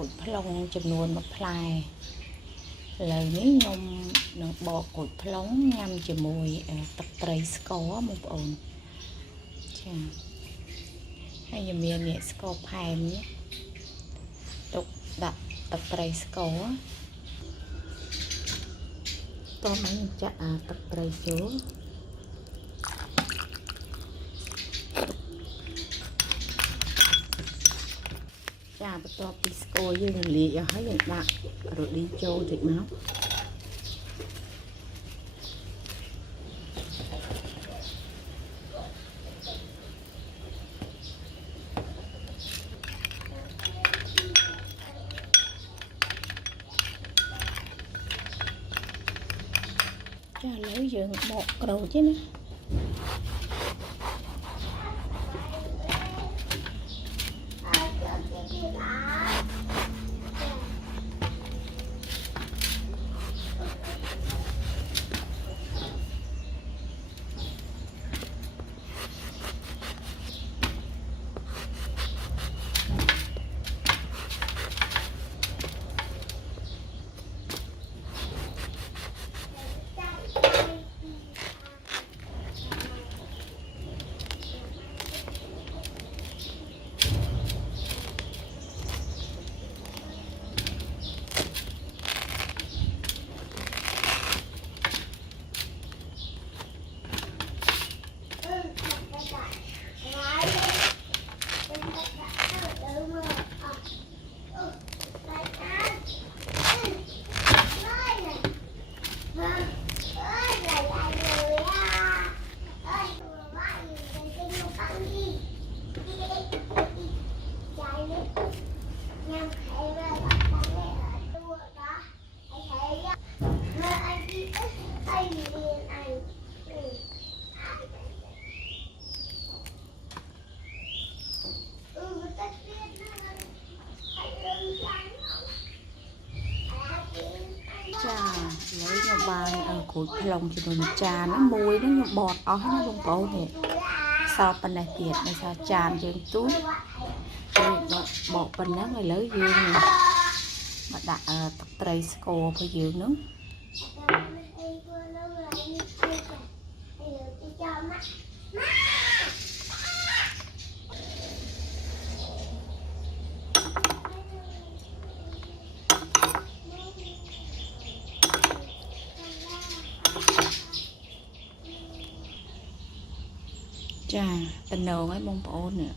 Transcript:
กุดพลงจำนวนมาพลายเลยนี้นมนงบอกกุดพลงยำจมูกตักไตรสกอมุกอ่อนใช่ให้ยำเมียเนี่ยสกอแพมเนี่ยตกดักตักไตรสกอก็มันจะตักไตรโจจ้าประกอบดิสโก้ยืนเลี้ยให้ยังดักรถดีโจถึงมั้งจ้าแล้วยังบอกเราchứนะจ้าlấy nhà bàn củi lòng cho mình trà nó mùi nó bọt ó nó bông bầu này sau phần này tiệt này sao tràn trên túi bọt phần đó người lấy dương này mà đặt tắc tray sco phải dương nữaจ้าเป็นโนไว้บงโปนเนี่ย